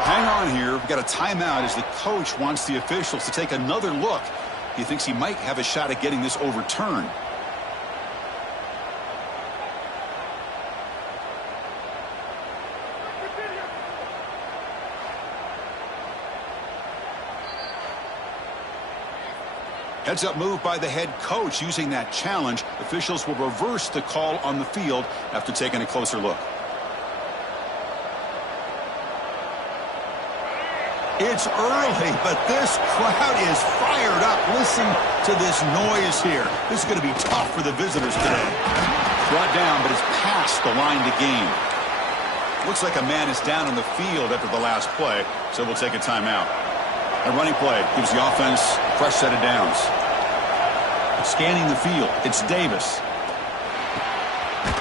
Hang on here. We've got a timeout as the coach wants the officials to take another look. He thinks he might have a shot at getting this overturned. Heads-up move by the head coach using that challenge. Officials will reverse the call on the field after taking a closer look. It's early, but this crowd is fired up. Listen to this noise here. This is going to be tough for the visitors today. Brought down, but it's past the line to gain. Looks like a man is down on the field after the last play, so we'll take a timeout. A running play gives the offense a fresh set of downs. Scanning the field, it's Davis.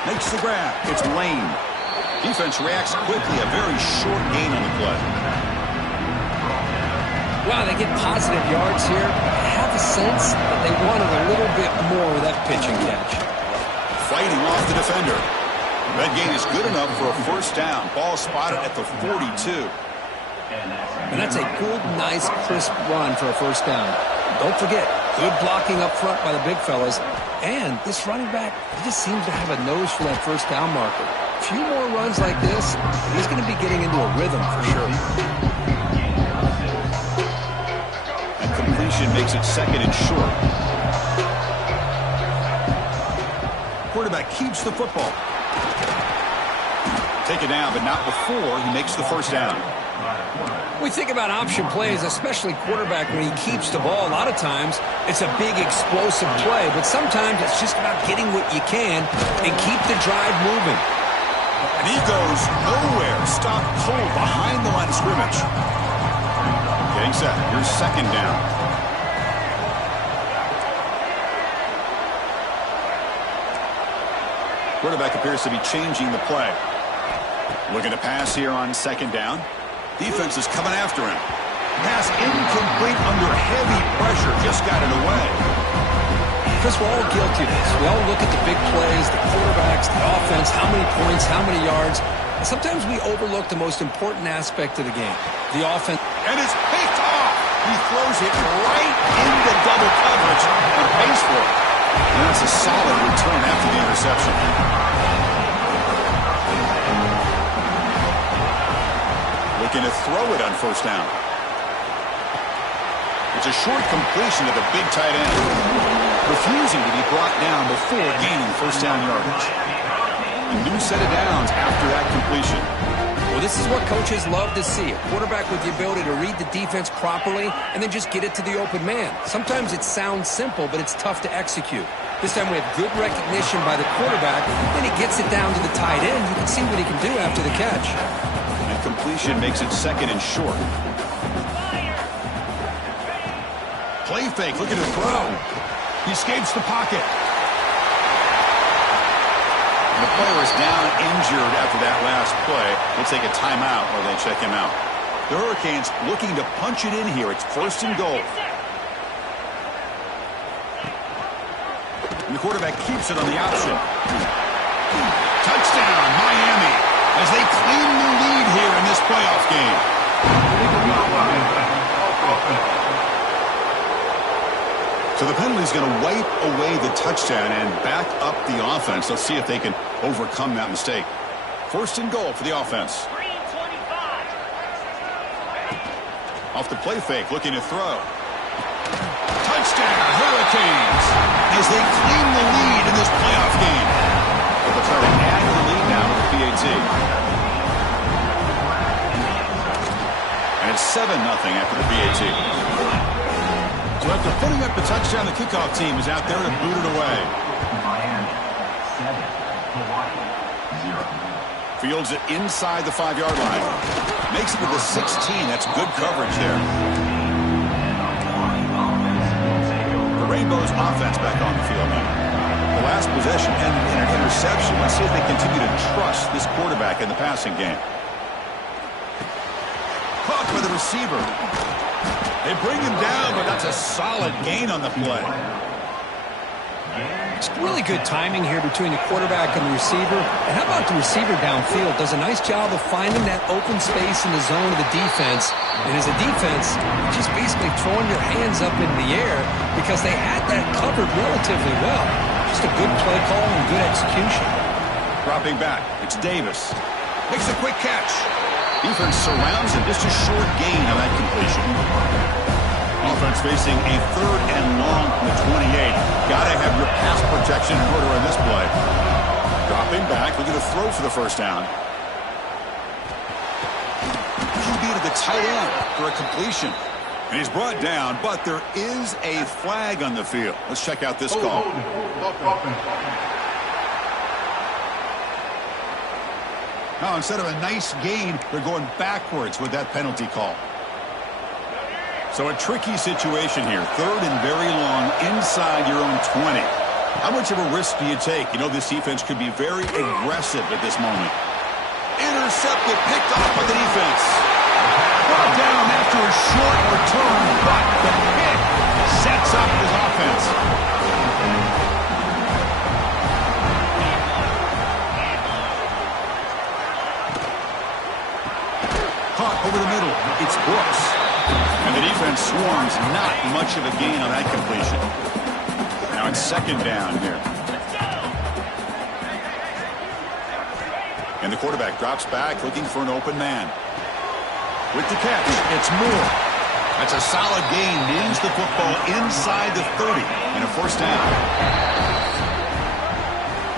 Makes the grab, it's Lane. Defense reacts quickly, a very short gain on the play. Wow, they get positive yards here. I have a sense that they wanted a little bit more with that pitch and catch. Fighting off the defender. That gain is good enough for a first down. Ball spotted at the 42. And that's a good, nice, crisp run for a first down. Don't forget, good blocking up front by the big fellas. And this running back, he just seems to have a nose for that first down marker. A few more runs like this, he's going to be getting into a rhythm for sure. And completion makes it second and short. Quarterback keeps the football. Take it down, but not before he makes the first down. We think about option plays, especially quarterback, when he keeps the ball. A lot of times, it's a big explosive play, but sometimes it's just about getting what you can and keep the drive moving. And he goes nowhere. Stop cold behind the line of scrimmage. Getting set. Here's second down. Quarterback appears to be changing the play. Looking to pass here on second down. Defense is coming after him. Pass incomplete under heavy pressure. Just got it away. Chris, we're all guilty of this. We all look at the big plays, the quarterbacks, the offense, how many points, how many yards. And sometimes we overlook the most important aspect of the game, the offense. And it's picked off. He throws it right into double coverage and pays for it. And that's a solid return after the interception. Looking to throw it on first down. It's a short completion to the big tight end. Refusing to be brought down before gaining first down yardage. A new set of downs after that completion. Well, this is what coaches love to see. A quarterback with the ability to read the defense properly and then just get it to the open man. Sometimes it sounds simple, but it's tough to execute. This time we have good recognition by the quarterback. Then he gets it down to the tight end. You can see what he can do after the catch. And completion makes it second and short. Play fake, looking to throw. He escapes the pocket. And the player is down injured after that last play. We'll take a timeout while they check him out. The Hurricanes looking to punch it in here. It's first and goal. And the quarterback keeps it on the option. Touchdown, Miami, as they claim the lead here in this playoff game. So the penalty is going to wipe away the touchdown and back up the offense. Let's see if they can overcome that mistake. First and goal for the offense. Off the play fake, looking to throw. Touchdown, Hurricanes, as they claim the lead in this playoff game. They'll try to add to the lead now with the PAT. And it's 7-0 after the PAT. So after putting up the touchdown, the kickoff team is out there to boot it away. Fields it inside the 5-yard line. Makes it to the 16. That's good coverage there. The Rainbows offense back on the field now. The last possession ended in an interception. Let's see if they continue to trust this quarterback in the passing game. Caught by the receiver. They bring him down, but that's a solid gain on the play. It's really good timing here between the quarterback and the receiver. And how about the receiver downfield? Does a nice job of finding that open space in the zone of the defense. And as a defense, you're just basically throwing your hands up in the air because they had that covered relatively well. Just a good play call and good execution. Dropping back, it's Davis. Makes a quick catch. Defense surrounds him. Just a short gain on that completion. Offense facing a 3rd and long from the 28. Got to have your pass protection in order on this play. Dropping back, looking to throw for the first down. QB to the tight end for a completion. And he's brought down, but there is a flag on the field. Let's check out this call. Now, instead of a nice gain, they're going backwards with that penalty call. So a tricky situation here. 3rd and very long inside your own 20. How much of a risk do you take? You know, this defense could be very aggressive at this moment. Intercepted, picked off by the defense. Brought down after a short return, but the pick sets up his offense. Caught over the middle. It's Brooks. And the defense swarms. Not much of a gain on that completion. Now it's 2nd down here. And the quarterback drops back looking for an open man. With the catch, it's Moore. That's a solid gain. Names the football inside the 30 and a 1st down.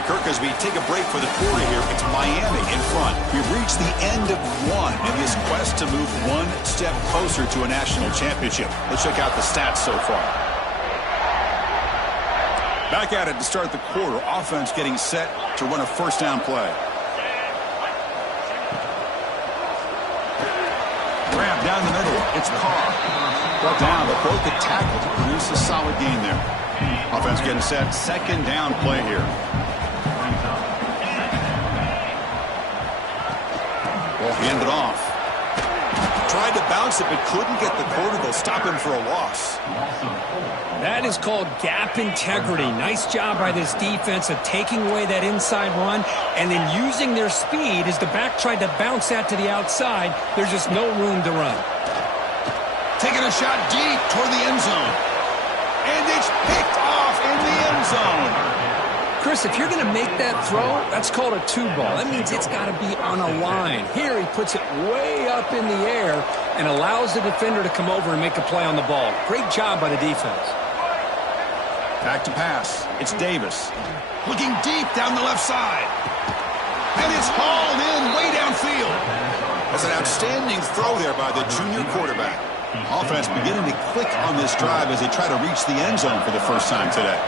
Kirk, as we take a break for the quarter here, it's Miami in front. We've reached the end of one in this quest to move one step closer to a national championship. Let's check out the stats so far. Back at it to start the quarter. Offense getting set to run a 1st down play. Grab down the middle. It's Carr. Brought down, but broke the tackle to produce a solid gain there. Offense getting set. 2nd down play here. Well, hand it off. Tried to bounce it, but couldn't get the quarter to stop him for a loss. That is called gap integrity. Nice job by this defense of taking away that inside run and then using their speed as the back tried to bounce that to the outside. There's just no room to run. Taking a shot deep toward the end zone. And it's picked off in the end zone. Chris, if you're going to make that throw, that's called a 2-ball. That means it's got to be on a line. Here he puts it way up in the air and allows the defender to come over and make a play on the ball. Great job by the defense. Back to pass. It's Davis. Looking deep down the left side. And it's hauled in way downfield. That's an outstanding throw there by the junior quarterback. Offense beginning to click on this drive as they try to reach the end zone for the first time today.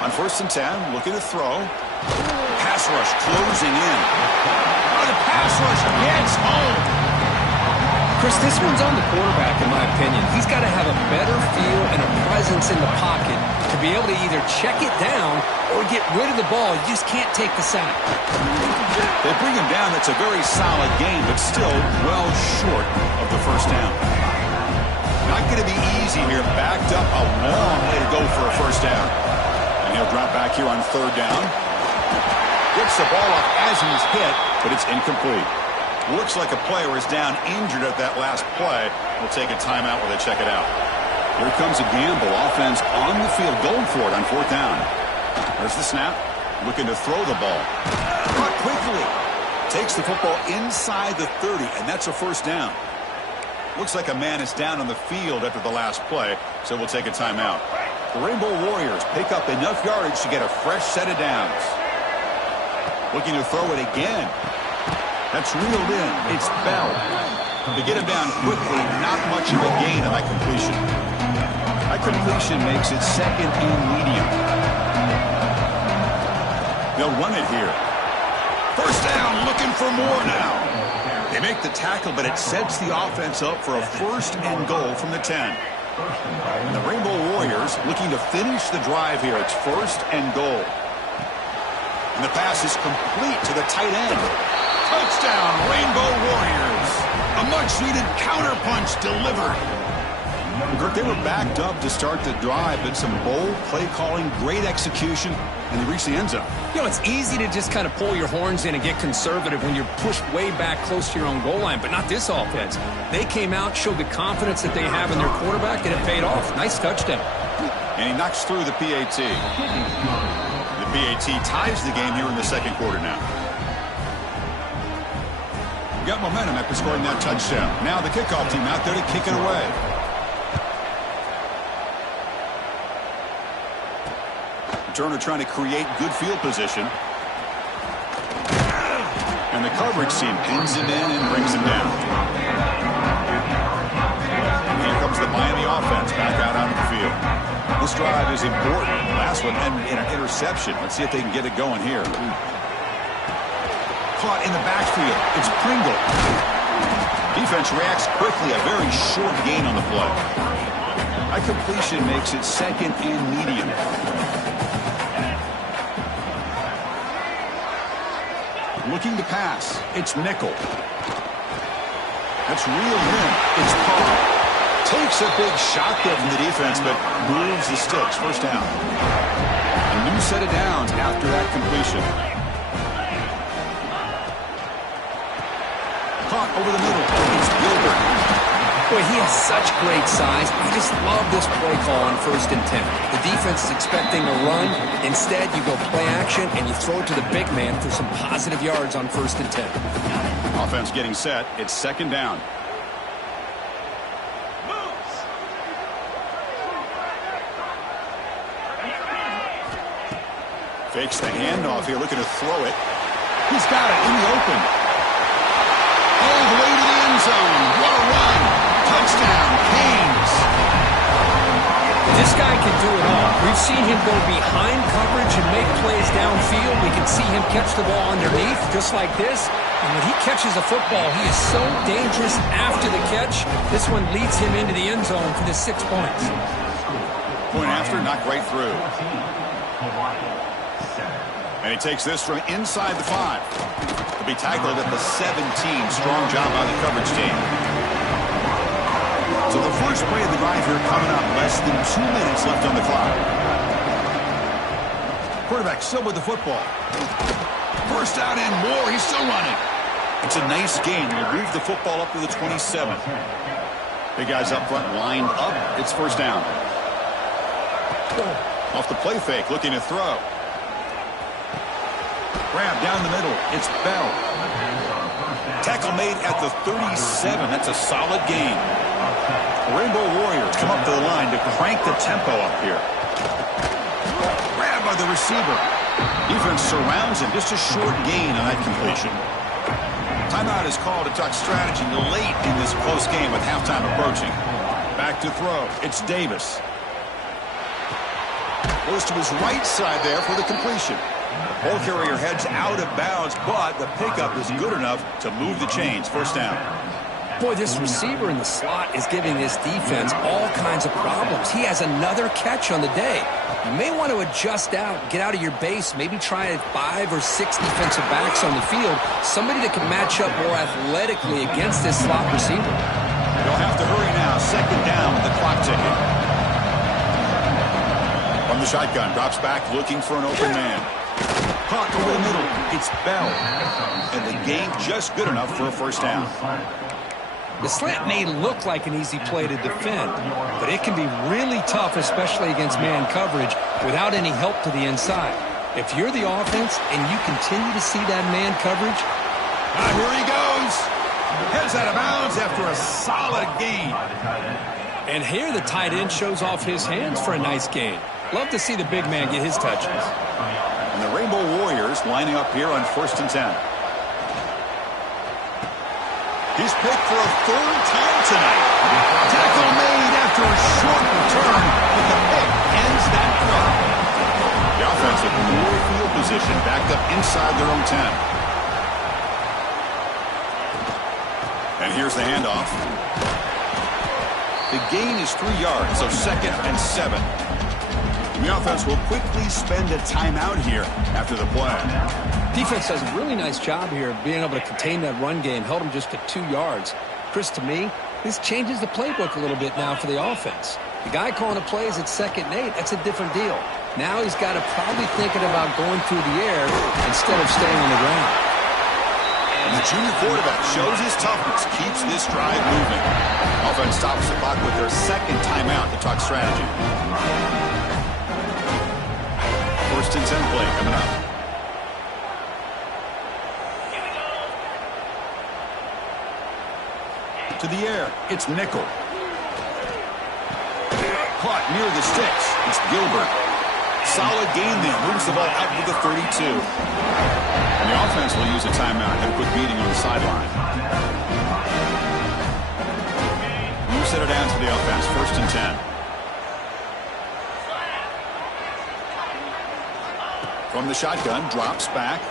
On 1st and 10, looking to throw. Pass rush closing in. Oh, the pass rush gets home. Chris, this one's on the quarterback, in my opinion. He's got to have a better feel and a presence in the pocket to be able to either check it down or get rid of the ball. You just can't take the sack. They bring him down. That's a very solid game, but still well short of the 1st down. Not going to be easy here. Backed up a long way to go for a 1st down. And he'll drop back here on 3rd down. Gets the ball off as he's hit, but it's incomplete. Looks like a player is down injured at that last play. We'll take a timeout while they check it out. Here comes a gamble. Offense on the field going for it on 4th down. There's the snap. Looking to throw the ball. Caught quickly. Takes the football inside the 30, and that's a 1st down. Looks like a man is down on the field after the last play, so we'll take a timeout. The Rainbow Warriors pick up enough yardage to get a fresh set of downs. Looking to throw it again. That's reeled in. It's Bell. To get him down quickly, not much of a gain on that completion. That completion makes it 2nd and medium. They'll run it here. 1st down, looking for more now. They make the tackle, but it sets the offense up for a 1st and goal from the 10. And the Rainbow Warriors looking to finish the drive here. It's 1st and goal. And the pass is complete to the tight end. Touchdown, Rainbow Warriors. A much-needed counterpunch delivered. Kirk, they were backed up to start the drive, but some bold play calling, great execution, and they reached the end zone. You know, it's easy to just kind of pull your horns in and get conservative when you're pushed way back close to your own goal line, but not this offense. They came out, showed the confidence that they have in their quarterback, and it paid off. Nice touchdown. And he knocks through the PAT. The PAT ties the game here in the second quarter now. Got momentum after scoring that touchdown. Now the kickoff team out there to kick it away. Turner trying to create good field position. And the coverage team pins him in and brings him down. And here comes the Miami offense back out onto the field. This drive is important. Last one ended in an interception. Let's see if they can get it going here. Caught in the backfield. It's Pringle. Defense reacts quickly. A very short gain on the play. High completion makes it second and medium. Looking to pass. It's Nickel. That's reeled in. It's Paul. Takes a big shot there from the defense, but moves the sticks. First down. A new set of downs after that completion. Caught over the middle. It's Gilbert. Boy, he has such great size. I just love this play call on 1st and 10. The defense is expecting a run. Instead, you go play action, and you throw it to the big man for some positive yards on 1st and 10. Offense getting set. It's second down. Fakes the handoff here, looking to throw it. He's got it in the open. All the way to the end zone. What a run. Touchdown, Canes. This guy can do it all. We've seen him go behind coverage and make plays downfield. We can see him catch the ball underneath, just like this. And when he catches a football, he is so dangerous after the catch. This one leads him into the end zone for the 6 points. Point after, knocked right through. And he takes this from inside the 5. He'll be tackled at the 17. Strong job by the coverage team. So the first play of the drive here coming up. Less than 2 minutes left on the clock. Quarterback still with the football. First down and more. He's still running. It's a nice gain. He'll move the football up to the 27. Big guys up front lined up. It's first down. Off the play fake, looking to throw. Grab down the middle. It's Bell. Tackle made at the 37. That's a solid gain. Rainbow Warriors come up to the line to crank the tempo up here. Grab by the receiver. Defense surrounds him. Just a short gain on that completion. Timeout is called to talk strategy late in this close game with halftime approaching. Back to throw. It's Davis. Goes to his right side there for the completion. Ball carrier heads out of bounds, but the pickup is good enough to move the chains. First down. Boy, this receiver in the slot is giving this defense all kinds of problems. He has another catch on the day. You may want to adjust out, get out of your base, maybe try 5 or 6 defensive backs on the field, somebody that can match up more athletically against this slot receiver. They'll have to hurry now. Second down with the clock ticking. From the shotgun, drops back, looking for an open man. Caught over the middle. It's Bell. And the gain just good enough for a first down. The slant may look like an easy play to defend, but it can be really tough, especially against man coverage, without any help to the inside. If you're the offense and you continue to see that man coverage. Here he goes. Heads out of bounds after a solid gain. And here the tight end shows off his hands for a nice gain. Love to see the big man get his touches. And the Rainbow Warriors lining up here on 1st and 10. He's picked for a 3rd time tonight. Tackle made after a short return, but the pick ends that drive. The offense with more field position backed up inside their own 10. And here's the handoff. The gain is 3 yards, so 2nd and 7. And the offense will quickly spend a timeout here after the play. Defense does a really nice job here of being able to contain that run game, held them just to 2 yards. Chris, to me, This changes the playbook a little bit now for the offense. The guy calling the plays at 2nd and 8, that's a different deal. Now he's got to probably thinking about going through the air instead of staying on the ground. And the junior quarterback shows his toughness, keeps this drive moving. Offense stops the clock with their 2nd timeout to talk strategy. 1st and 10 play coming up. To the air, it's nickel. Caught near the sticks. It's Gilbert. Solid gain there. Moves the ball out to the 32. And the offense will use a timeout. Have a quick meeting on the sideline. You set it down to the offense. 1st and 10. From the shotgun, drops back.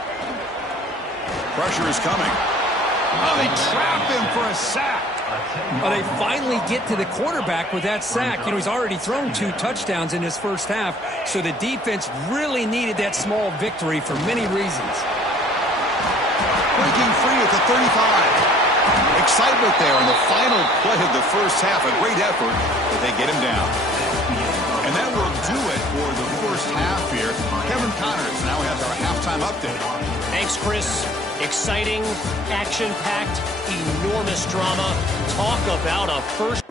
Pressure is coming. Oh, they trap him for a sack. Well, they finally get to the quarterback with that sack. You know, he's already thrown 2 touchdowns in his first half, so the defense really needed that small victory for many reasons. Breaking free at the 35. Excitement there in the final play of the first half. A great effort, but they get him down. And that will do it for the first half here. Kevin Connors now has our halftime update. Thanks, Chris. Exciting, action-packed, enormous drama. Talk about a first...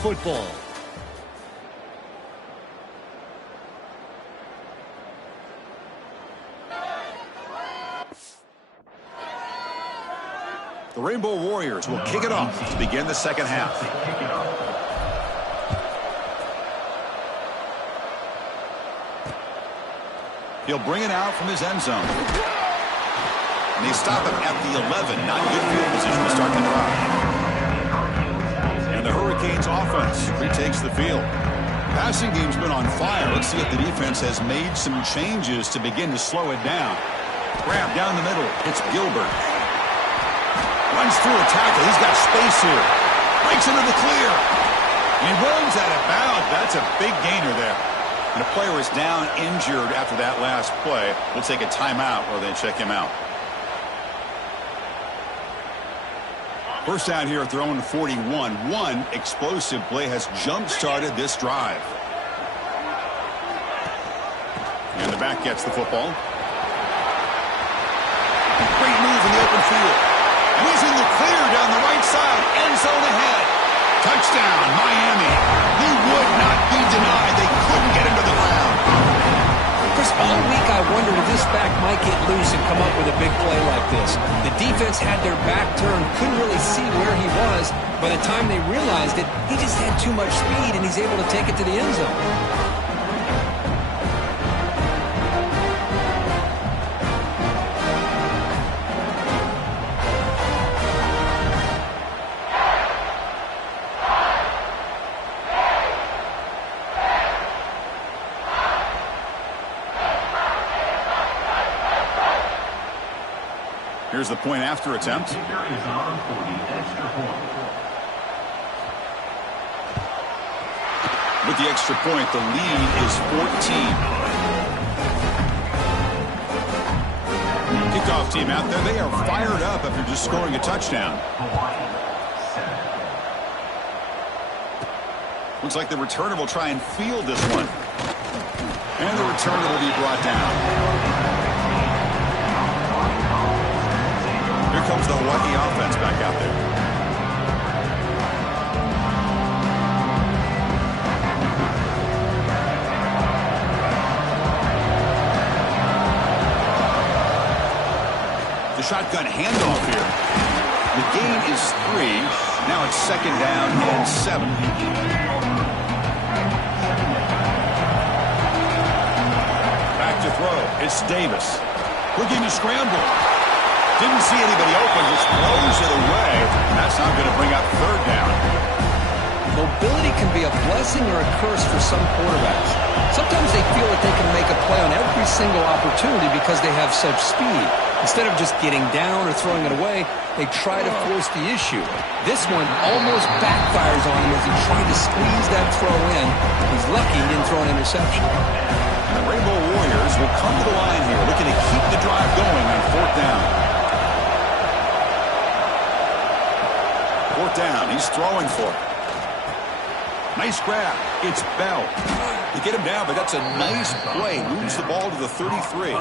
Football. The Rainbow Warriors will kick it off to begin the second half. He'll bring it out from his end zone. And they stop him at the 11. Not good field position to start the drive. And the Hurricanes offense retakes the field. Passing game's been on fire. Let's see if the defense has made some changes to begin to slow it down. Grab down the middle. It's Gilbert. Runs through a tackle. He's got space here. Breaks into the clear. He runs out of bounds. That's a big gainer there. And a player is down injured after that last play. We'll take a timeout or then check him out. First down here at their own 41. One explosive play has jump-started this drive. And the back gets the football. Great move in the open field. And he's in the clear down the right side. End zone ahead. Touchdown, Miami. He would not be denied. They couldn't get him to the ground. Chris, all week I wondered if this back might get loose and come up with a big play like this. The defense had their back turned, couldn't really see where he was. By the time they realized it, he just had too much speed, and he's able to take it to the end zone. Here's the point after attempt. With the extra point, the lead is 14. Kickoff team out there. They are fired up after just scoring a touchdown. Looks like the returner will try and field this one. And the returner will be brought down. Here comes the Hawaii offense back out there. The shotgun handoff here. The gain is 3. Now it's second down and 7. Back to throw. It's Davis. Looking to scramble. Didn't see anybody open, just throws it away. And that's not going to bring up third down. Mobility can be a blessing or a curse for some quarterbacks. Sometimes they feel that they can make a play on every single opportunity because they have such speed. Instead of just getting down or throwing it away, they try to force the issue. This one almost backfires on him as he tried to squeeze that throw in. He's lucky he didn't throw an interception. And the Rainbow Warriors will come to the line here, looking to keep the drive going on fourth down. Fourth down, he's throwing for it. Nice grab. It's Bell. They get him down, but that's a nice play. Moves the ball to the 33.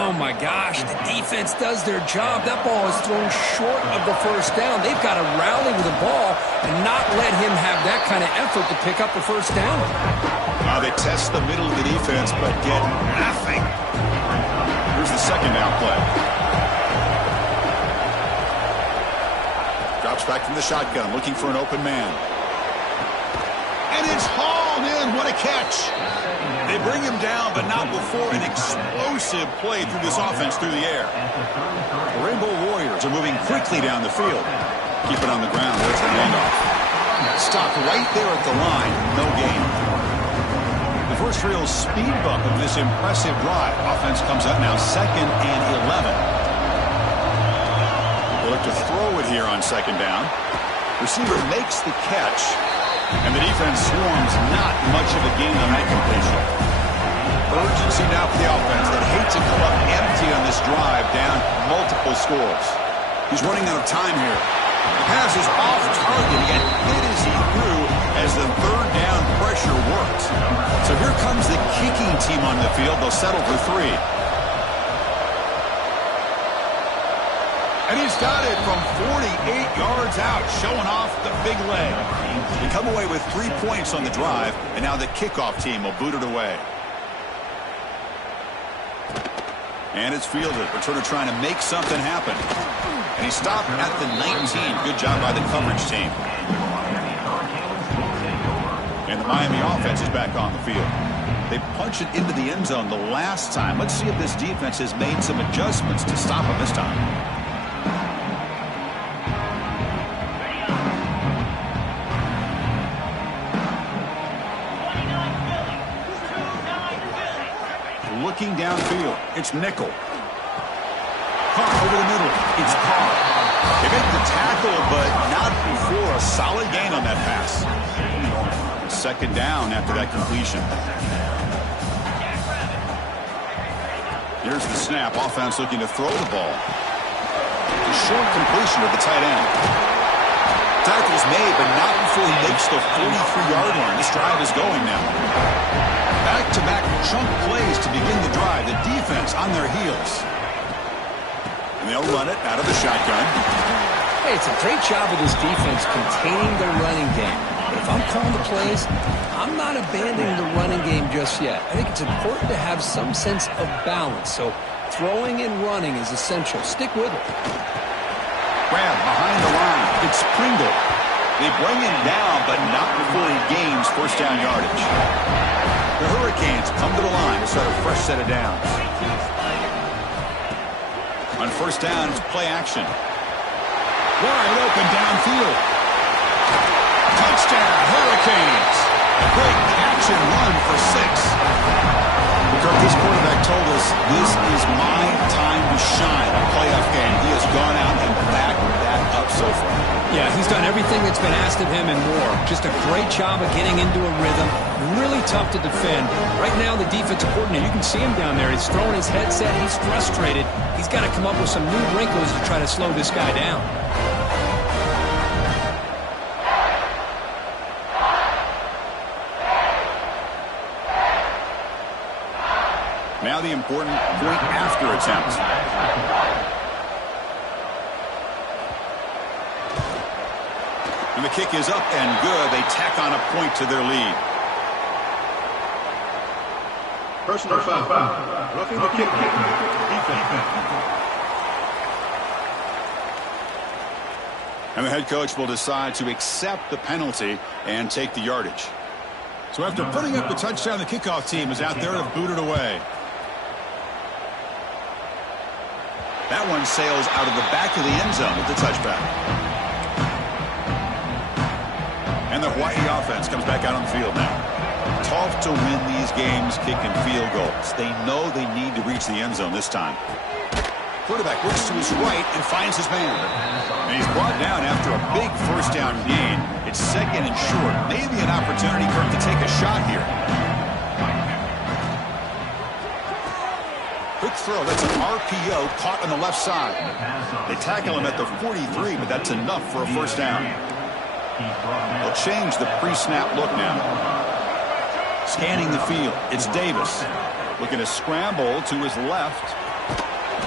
Oh, my gosh. The defense does their job. That ball is thrown short of the first down. They've got to rally with the ball and not let him have that kind of effort to pick up the first down. Now they test the middle of the defense, but get nothing. Here's the second down play. Drops back from the shotgun, looking for an open man. And it's hauled in. What a catch. They bring him down, but not before an explosive play through this offense through the air. The Rainbow Warriors are moving quickly down the field. Keep it on the ground. There's the handoff. Stopped right there at the line. No gain. The first real speed bump of this impressive drive. Offense comes up now 2nd and 11. They look to throw it here on second down. Receiver makes the catch, and the defense swarms not much of a gain on that completion. Urgency now for the offense. They'd hate to come up empty on this drive, down multiple scores. He's running out of time here. The pass is off target. He got hit as he threw as the third down pressure worked. So here comes the kicking team on the field. They'll settle for 3. And he's got it from 48 yards out, showing off the big leg. They come away with 3 points on the drive, and now the kickoff team will boot it away. And it's fielded. Returner trying to make something happen. And he stopped at the 19. Good job by the coverage team. And the Miami offense is back on the field. They punched it into the end zone the last time. Let's see if this defense has made some adjustments to stop him this time. Looking downfield, it's nickel. Caught over the middle. It's caught. They make the tackle, but not before a solid gain on that pass. Second down after that completion. Here's the snap. Offense looking to throw the ball. A short completion to the tight end. Tackle's made, but not before he makes the 43-yard line. This drive is going now. Back-to-back chunk plays to begin the drive. The defense on their heels. And they'll run it out of the shotgun. Hey, it's a great job of this defense containing the running game. But if I'm calling the plays, I'm not abandoning the running game just yet. I think it's important to have some sense of balance. So throwing and running is essential. Stick with it. Grab behind the line. It's Pringle. They bring him down, but not before he gains first down yardage. The Hurricanes come to the line to start a fresh set of downs. On first down, it's play action. Wide open downfield. Touchdown, Hurricanes. Great catch and run for 6. Kirk, this quarterback told us this is my time to shine. A playoff game. He has gone out and backed that up so far. Yeah, he's done everything that's been asked of him and more. Just a great job of getting into a rhythm. Really tough to defend. Right now, the defensive coordinator, you can see him down there. He's throwing his headset. He's frustrated. He's got to come up with some new wrinkles to try to slow this guy down. Now the important point after attempt. And the kick is up and good. They tack on a point to their lead. Personal foul. Roughing the kick. Defense. And the head coach will decide to accept the penalty and take the yardage. So after putting up the touchdown, the kickoff team is out there to boot it away. That one sails out of the back of the end zone with the touchback. And the Hawaii offense comes back out on the field now. Tough to win these games kicking field goals. They know they need to reach the end zone this time. Quarterback looks to his right and finds his man. And he's brought down after a big first down gain. It's second and short. Maybe an opportunity for him to take a shot here. Quick throw. That's an RPO caught on the left side. They tackle him at the 43, but that's enough for a first down. They'll change the pre-snap look now. Scanning the field. It's Davis. Looking to scramble to his left.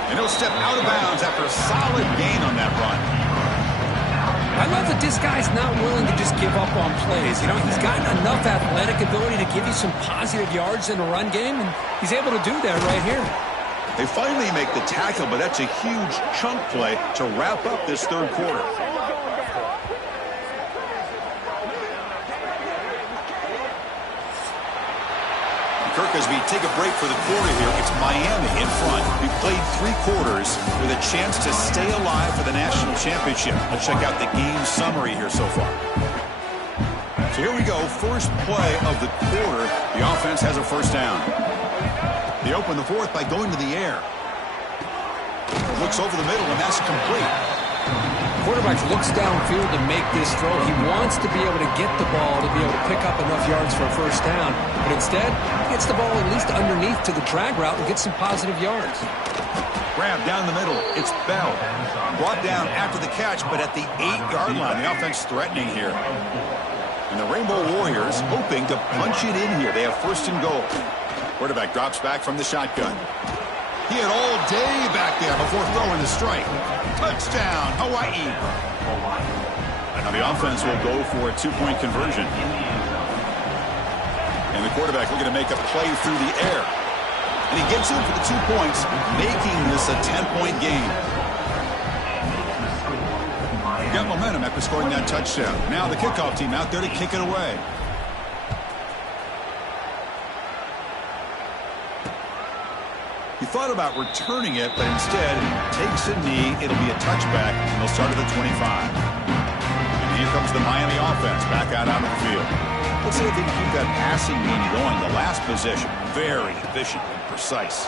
And he'll step out of bounds after a solid gain on that run. I love that this guy's not willing to just give up on plays. You know, he's got enough athletic ability to give you some positive yards in the run game, and he's able to do that right here. They finally make the tackle, but that's a huge chunk play to wrap up this third quarter. Kirk, as we take a break for the quarter here, it's Miami in front. We played 3 quarters with a chance to stay alive for the national championship. Let's check out the game summary here so far. So here we go. First play of the quarter. The offense has a first down. They open the fourth by going to the air. Looks over the middle, and that's complete. Quarterback looks downfield to make this throw. He wants to be able to get the ball to be able to pick up enough yards for a first down. But instead, he gets the ball at least underneath to the drag route and gets some positive yards. Grab down the middle. It's Bell. Brought down after the catch, but at the 8-yard line. The offense threatening here. And the Rainbow Warriors hoping to punch it in here. They have first and goal. Quarterback drops back from the shotgun. He had all day back there before throwing the strike. Touchdown, Hawaii. Now the offense will go for a 2-point conversion. And the quarterback looking to make a play through the air. And he gets in for the 2 points, making this a 10-point game. Got momentum after scoring that touchdown. Now the kickoff team out there to kick it away. He thought about returning it, but instead takes a knee. It'll be a touchback, and they'll start at the 25. And here comes the Miami offense back out onto the field. Let's see if they can keep that passing game going. The last possession, very efficient and precise.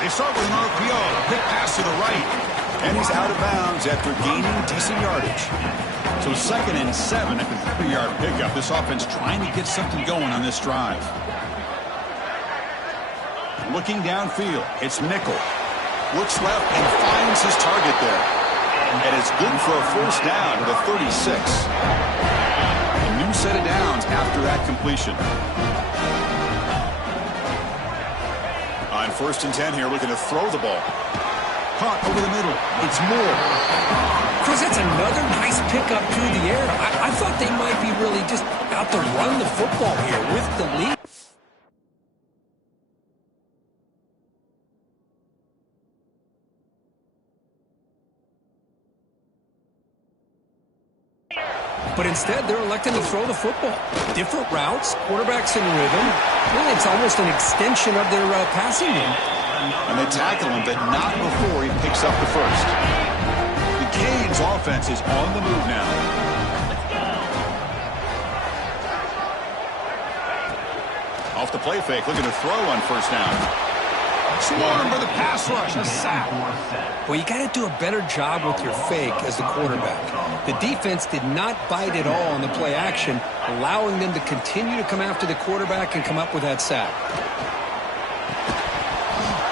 They start with an RPO. Quick pass to the right. And he's out of bounds after gaining decent yardage. So 2nd and 7 at the 3-yard pickup. This offense trying to get something going on this drive. Looking downfield. It's Nickel. Looks left and finds his target there. And it's good for a first down to the 36. A new set of downs after that completion. On 1st and 10 here, looking to throw the ball. Caught over the middle. It's Moore. Chris, that's another nice pickup through the air. I thought they might be really just out to run the football here with the lead. But instead, they're electing to throw the football. Different routes, quarterbacks in rhythm. Really, it's almost an extension of their passing game. And they tackle him, but not before he picks up the first. The Canes offense is on the move now. Off the play fake, looking to throw on 1st down. Swarmed by the pass rush, a sack. Well, you got to do a better job with your fake as the quarterback. The defense did not bite at all on the play action, allowing them to continue to come after the quarterback and come up with that sack.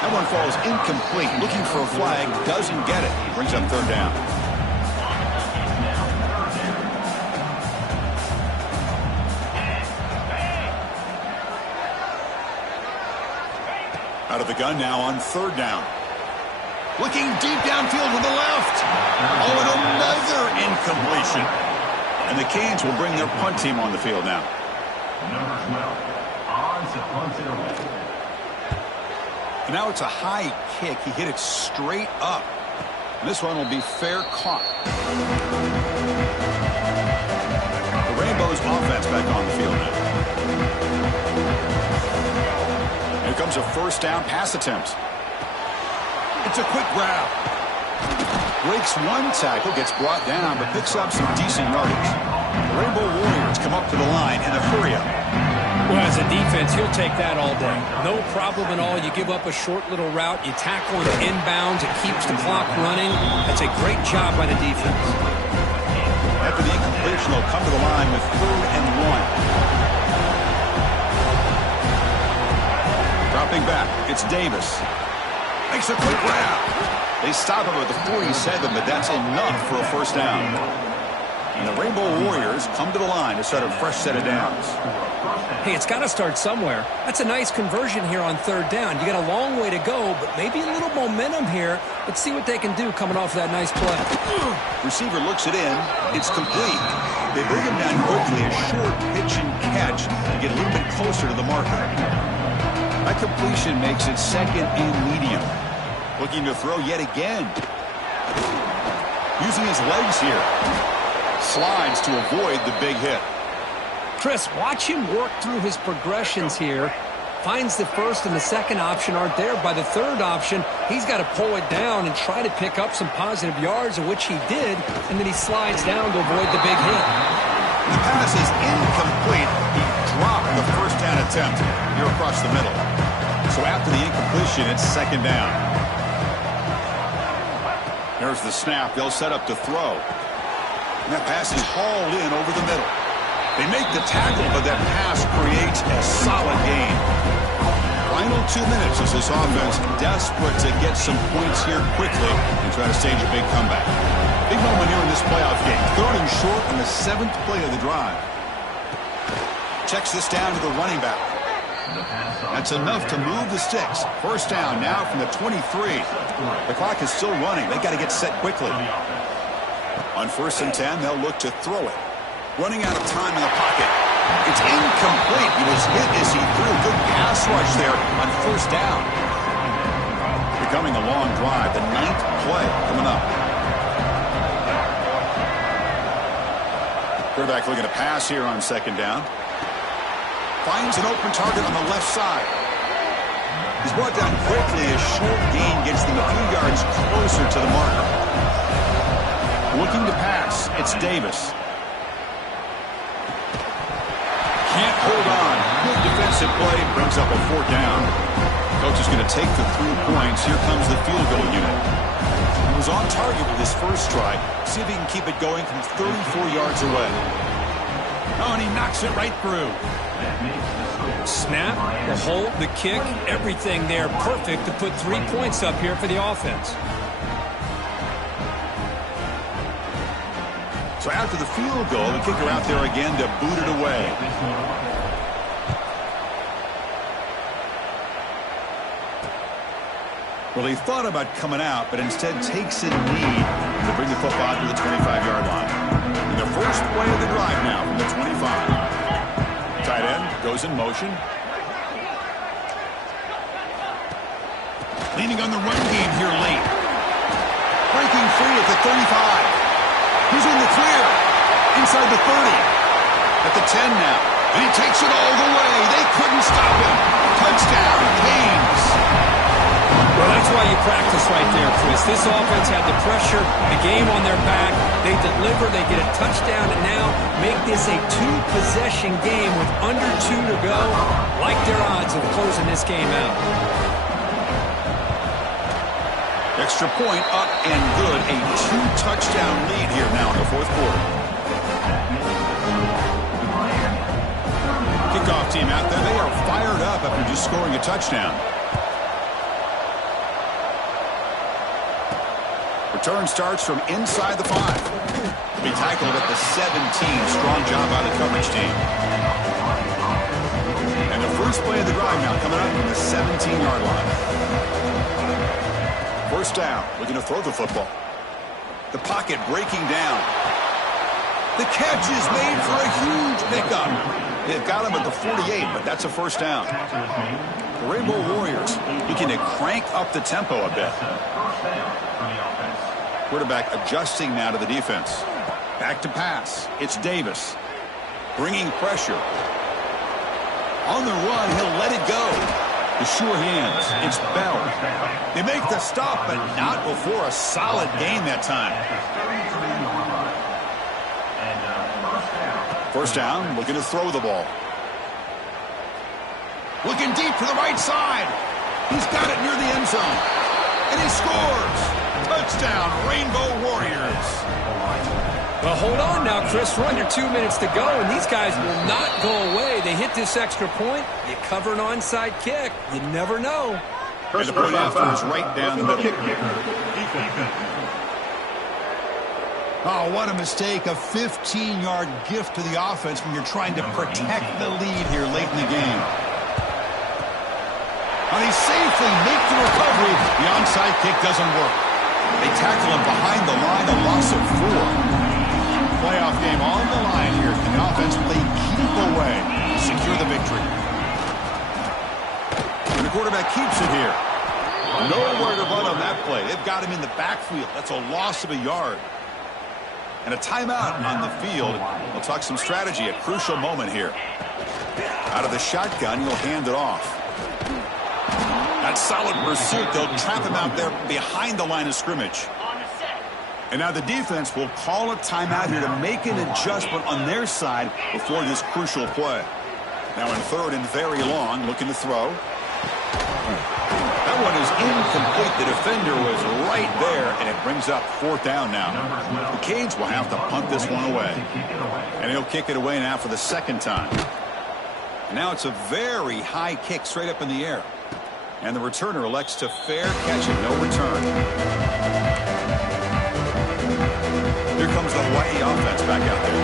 That one falls incomplete. Looking for a flag, doesn't get it. Brings up 3rd down. Out of the gun now on 3rd down. Looking deep downfield to the left. Oh, and another incompletion. And the Canes will bring their punt team on the field now. Number 12. On to punt it away. And now it's a high kick. He hit it straight up. And this one will be fair caught. The Rainbows offense back on the field now. Here comes a 1st down pass attempt. It's a quick grab. Breaks one tackle, gets brought down, but picks up some decent yardage. The Rainbow Warriors come up to the line in a hurry-up. Well, as a defense, you'll take that all day. No problem at all. You give up a short little route. You tackle it inbounds. It keeps the clock running. That's a great job by the defense. After the incompletion, they'll come to the line with 3rd and 1. Dropping back, it's Davis. Makes a quick grab. They stop him at the 47, but that's enough for a first down. And the Rainbow Warriors come to the line to start a fresh set of downs. Hey, it's got to start somewhere. That's a nice conversion here on 3rd down. You got a long way to go, but maybe a little momentum here. Let's see what they can do coming off that nice play. Receiver looks it in. It's complete. They bring him down quickly, a short pitch and catch to get a little bit closer to the marker. That completion makes it 2nd and medium. Looking to throw yet again. Using his legs here. Slides to avoid the big hit. Chris, watch him work through his progressions here. Finds the 1st and the 2nd option aren't there. By the 3rd option, he's got to pull it down and try to pick up some positive yards, of which he did, and then he slides down to avoid the big hit. The pass is incomplete. He dropped the 1st down attempt here across the middle. So after the incompletion, it's 2nd down. There's the snap. They'll set up to throw. And that pass is hauled in over the middle. They make the tackle, but that pass creates a solid gain. Final 2 minutes as this offense desperate to get some points here quickly and try to stage a big comeback. Big moment here in this playoff game. 3rd and short on the 7th play of the drive. Checks this down to the running back. That's enough to move the sticks. First down now from the 23. The clock is still running. They got to get set quickly. On 1st and 10, they'll look to throw it. Running out of time in the pocket. It's incomplete. He was hit as he threw. Good pass rush there on 1st down. Becoming a long drive. The 9th play coming up. Quarterback looking to pass here on 2nd down. Finds an open target on the left side. He's brought down quickly. A short gain gets them a few yards closer to the marker. Looking to pass. It's Davis. Can't hold on. Good defensive play. Brings up a 4th down. Coach is going to take the 3 points. Here comes the field goal unit. He was on target with his first try. See if he can keep it going from 34 yards away. Oh, and he knocks it right through. Snap, the hold, the kick, everything there perfect to put 3 points up here for the offense. So after the field goal, the kicker out there again to boot it away. Well, he thought about coming out, but instead takes a knee to bring the football to the 25-yard line. And the first play of the drive now from the 25. Tight end goes in motion. Leaning on the run game here late. Breaking free at the 35. He's in the clear. Inside the 30. At the 10 now. And he takes it all the way. They couldn't stop him. Touchdown, Canes. Well, that's why you practice right there, Chris. This offense had the pressure, the game on their back. They deliver, they get a touchdown, and now make this a 2-possession game with under 2 to go. Like their odds of closing this game out. Extra point up and good. A 2-touchdown lead here now in the fourth quarter. Kickoff team out there. They are fired up after just scoring a touchdown. Return starts from inside the 5. Be tackled at the 17. Strong job by the coverage team. And the first play of the drive now coming up from the 17-yard line. First down, looking to throw the football. The pocket breaking down. The catch is made for a huge pickup. They've got him at the 48, but that's a first down. The Rainbow Warriors looking to crank up the tempo a bit. Quarterback adjusting now to the defense. Back to pass. It's Davis. Bringing pressure. On the run, he'll let it go. The sure hands. It's Bell. They make the stop, but not before a solid gain that time. First down, looking to throw the ball. Looking deep to the right side. He's got it near the end zone. And he scores. Touchdown, Rainbow Warriors. Well, hold on now, Chris. We're under 2 minutes to go, and these guys will not go away. They hit this extra point. You cover an onside kick. You never know. And the point after is right down the middle. Oh, what a mistake. A 15-yard gift to the offense when you're trying to protect the lead here late in the game. And they safely make the recovery. The onside kick doesn't work. They tackle him behind the line, a loss of 4. Playoff game on the line here. Can the offense play keep away, secure the victory? And the quarterback keeps it here. Nowhere to run on that play. They've got him in the backfield. That's a loss of a yard. And a timeout on the field. We'll talk some strategy. A crucial moment here. Out of the shotgun, he'll hand it off. That solid pursuit. They'll trap him out there behind the line of scrimmage. And now the defense will call a timeout here to make an adjustment on their side before this crucial play. Now in third and very long, looking to throw. That one is incomplete. The defender was right there, and it brings up fourth down now. The Canes will have to punt this one away. And he'll kick it away now for the second time. And now it's a very high kick straight up in the air. And the returner elects to fair catch it, no return. Here comes the Hawaii offense back out there.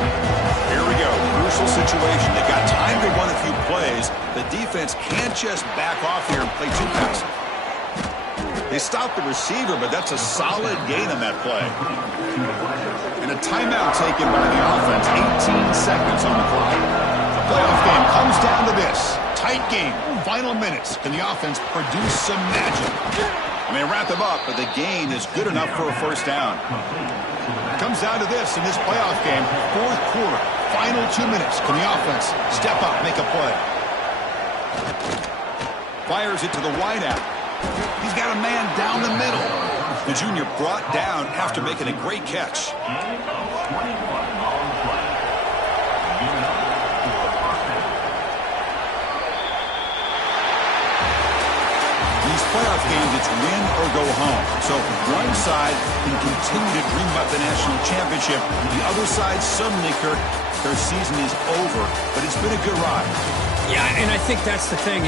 Here we go. Crucial situation. They've got time to run a few plays. The defense can't just back off here and play too passive. They stopped the receiver, but that's a solid gain on that play. And a timeout taken by the offense. 18 seconds on the clock. The playoff game comes down to this. Tight game. Final minutes. Can the offense produce some magic? And they wrap them up, but the gain is good enough for a first down. Comes down to this in this playoff game. Fourth quarter. Final 2 minutes. Can the offense step up, make a play? Fires it to the wideout. He's got a man down the middle. The junior brought down after making a great catch. playoff games, it's win or go home. So one side can continue to dream about the national championship. The other side, suddenly, Kirk, their season is over. But it's been a good ride. Yeah, and I think that's the thing.